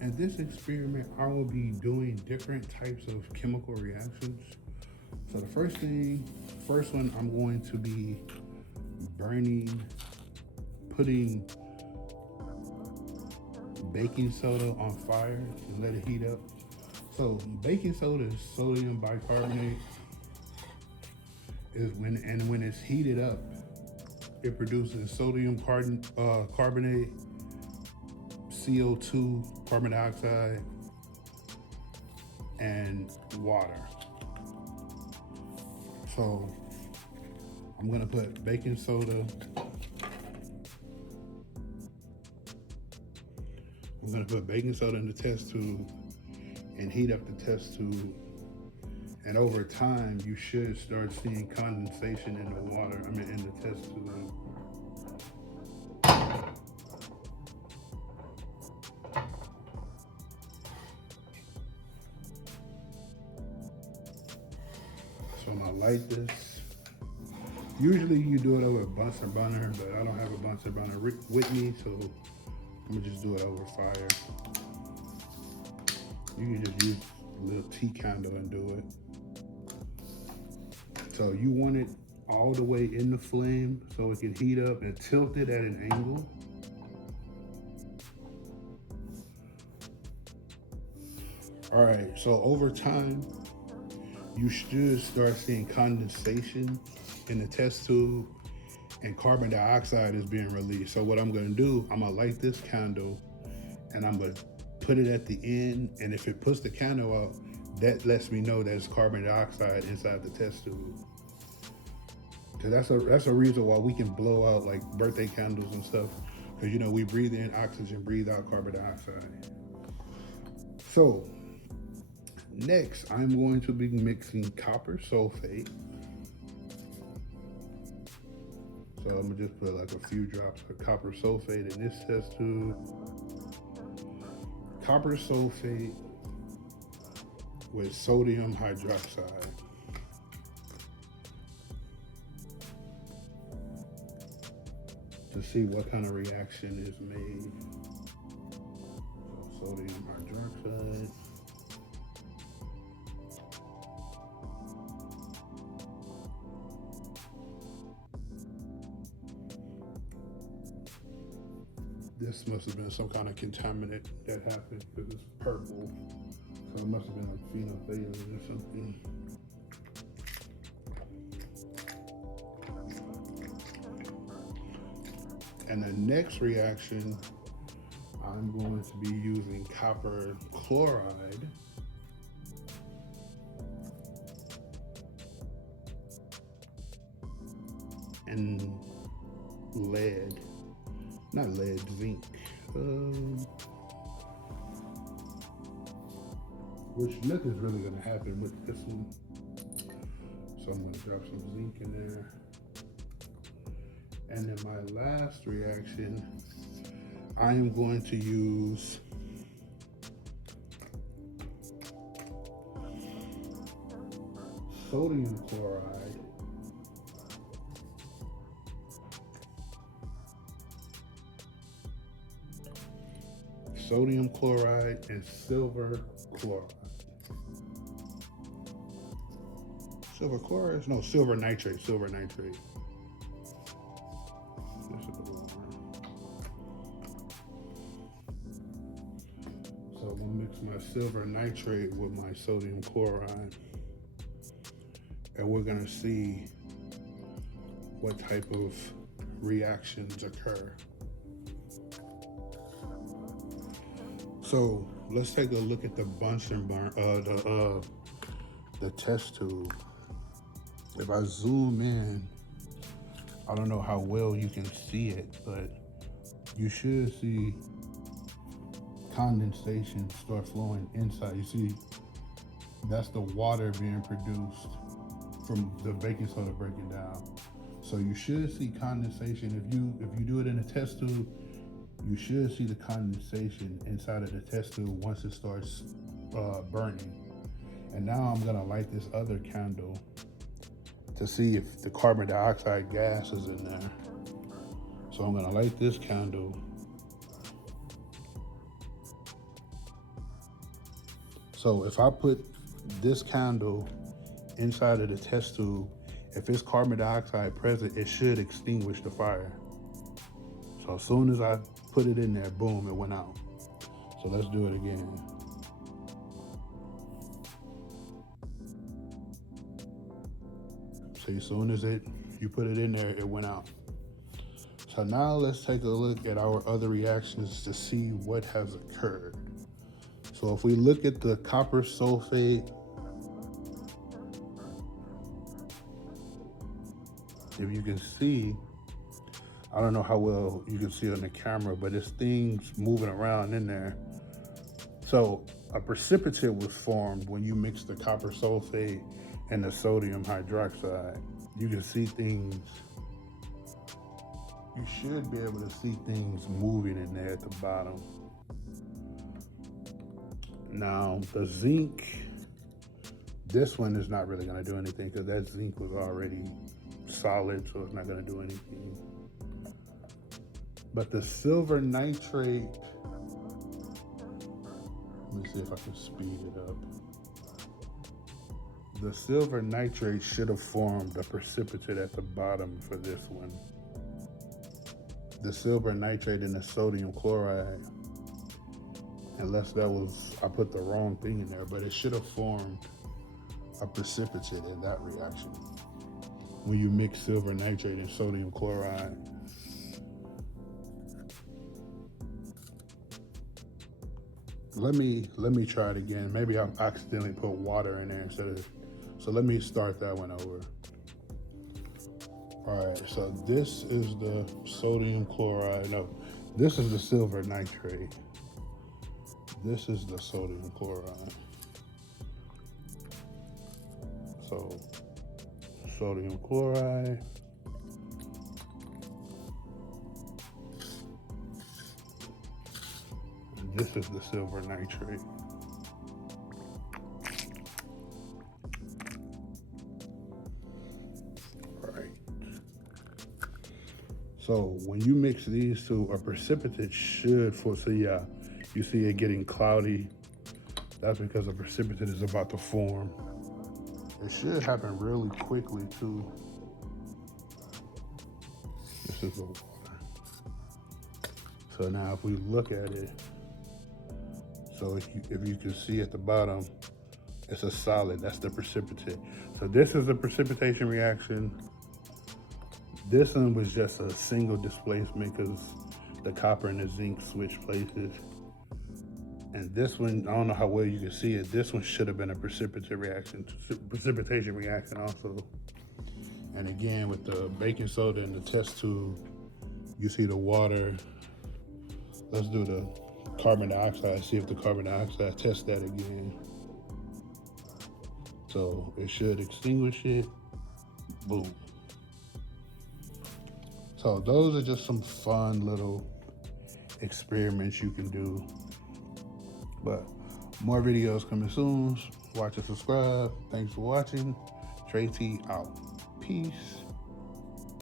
In this experiment, I will be doing different types of chemical reactions. So the first one, I'm going to be burning, putting baking soda on fire and let it heat up. So baking soda is sodium bicarbonate. When it's heated up, it produces carbonate, CO2, carbon dioxide, and water. So I'm gonna put baking soda. I'm gonna put baking soda in the test tube and heat up the test tube. And over time, you should start seeing condensation in the water. In the test tube. So I'm gonna light this. Usually you do it over a Bunsen burner, but I don't have a Bunsen burner with me, so I'm gonna just do it over fire. You can just use a little tea candle and do it. So you want it all the way in the flame so it can heat up and tilt it at an angle. All right, so over time, you should start seeing condensation in the test tube and carbon dioxide is being released. So what I'm gonna do, I'm gonna light this candle and I'm gonna put it at the end. And if it puts the candle out, that lets me know there's carbon dioxide inside the test tube. So that's a reason why we can blow out like birthday candles and stuff. Because we breathe in oxygen, breathe out carbon dioxide. So next, I'm going to be mixing copper sulfate. So I'm gonna just put like a few drops of copper sulfate in this test tube. Copper sulfate with sodium hydroxide. To see what kind of reaction is made. So sodium hydroxide. This must have been some kind of contaminant that happened because it's purple. So it must have been like phenolphthalein or something. And the next reaction, I'm going to be using copper chloride and zinc. Which nothing's really gonna happen with this one. So I'm gonna drop some zinc in there. And then my last reaction, I am going to use sodium chloride and silver chloride. Silver chloride? No, silver nitrate. So I'm gonna mix my silver nitrate with my sodium chloride. And we're gonna see what type of reactions occur. So let's take a look at the Bunsen burner, the test tube. If I zoom in, I don't know how well you can see it, but you should see condensation start flowing inside. You see, that's the water being produced from the baking soda breaking down. So you should see condensation. If you do it in a test tube, you should see the condensation inside of the test tube once it starts burning. And now I'm gonna light this other candle to see if the carbon dioxide gas is in there. So I'm gonna light this candle. So if I put this candle inside of the test tube, if it's carbon dioxide present, it should extinguish the fire. So as soon as I put it in there, boom, it went out. So let's do it again. See, as soon as you put it in there, it went out. So now let's take a look at our other reactions to see what has occurred. So if we look at the copper sulfate, if you can see, I don't know how well you can see on the camera, but there's things moving around in there. So a precipitate was formed when you mix the copper sulfate and the sodium hydroxide. You can see things, you should be able to see things moving in there at the bottom. Now the zinc, this one is not really gonna do anything because that zinc was already solid, so it's not gonna do anything. But the silver nitrate, let me see if I can speed it up. The silver nitrate should have formed a precipitate at the bottom for this one. The silver nitrate and the sodium chloride, unless that was, I put the wrong thing in there, but it should have formed a precipitate in that reaction. When you mix silver nitrate and sodium chloride. Let me try it again. Maybe I accidentally put water in there instead of, so let me start that one over. All right, so this is the sodium chloride. No, this is the silver nitrate. This is the sodium chloride. So sodium chloride. And this is the silver nitrate. So when you mix these two, a precipitate should, so yeah, you see it getting cloudy. That's because a precipitate is about to form. It should happen really quickly too. This is the water. So now if we look at it, so if you can see at the bottom, it's a solid, that's the precipitate. So this is a precipitation reaction. This one was just a single displacement because the copper and the zinc switch places. And this one, I don't know how well you can see it, this one should have been a precipitation reaction also. And again, with the baking soda in the test tube, you see the water. Let's do the carbon dioxide, see if the carbon dioxide tests that again. So it should extinguish it, boom. So those are just some fun little experiments you can do. But more videos coming soon. Watch and subscribe. Thanks for watching. Trey T out. Peace.